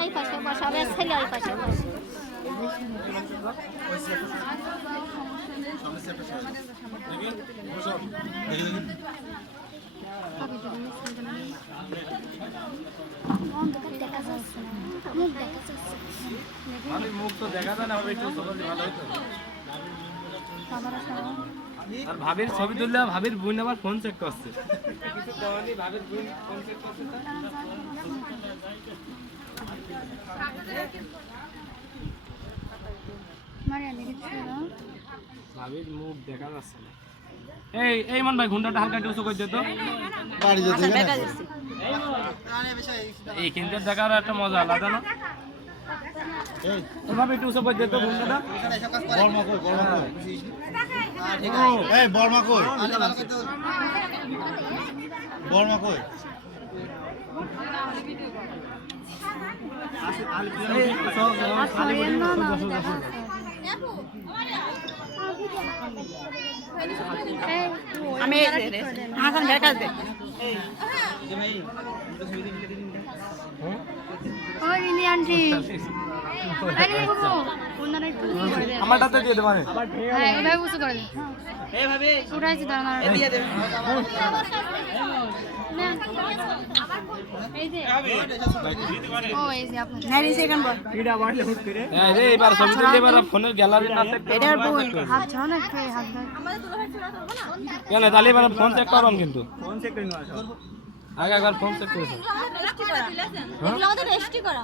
এই পাশে বসাবে ছেলে ওই পাশে। বসে মুখ তো দেখা যায় না আর ভাবির ছবি তুললে ভাবির বোন আবার ফোন চেক করছে। কিছু ভাবির বোন ফোন চেক করছে ভাবির মুখ দেখা যাচ্ছে না। এই এই মান ভাই ঘন্টাটা হালকা একটু উঁচু করে দে তো। বাড়ি যেতে গেলে এই কিন্তু দেখার একটা মজা আলাদা না? এভাবে একটু উঁচু করে দে তো ঘন্টাটা বর্মা কই বর্মা কই? এই বর্মা কই? বর্মা কই। আমি হাসান ভাইয়ের কাছে ওই ইনি আন্টি আমারটাতে দিয়ে দেবে হ্যাঁ এভাবে উঁচু করে হ্যাঁ ফোন চেক করবাম কিন্তু আগে একবার ফোন চেক করেছ এগুলো আমাদের রেজিস্ট্রি করা।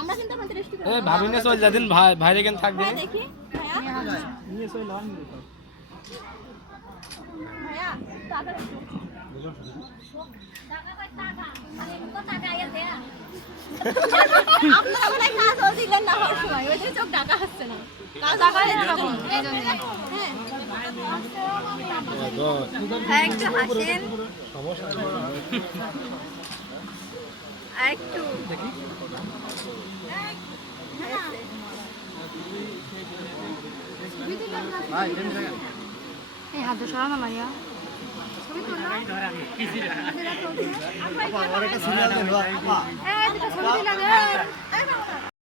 আমরা কিন্তু আমাদের রেজিস্ট্রি করা। এ ভাবি নিয়ে চল যেদিন ভাই ভাইরে কেন থাকবে? দেখি। ভাইয়া? ভাইয়া টাকা আপনারা মনে হয় দিলেন না হওয়ার সময়। ওই জন্য চোখ ডাকা হচ্ছে না। কাজ টাকা এই জন্য হ্যাঁ একটু হাসেন। একটু এই হাত সরা না মারিয়া ছবি দে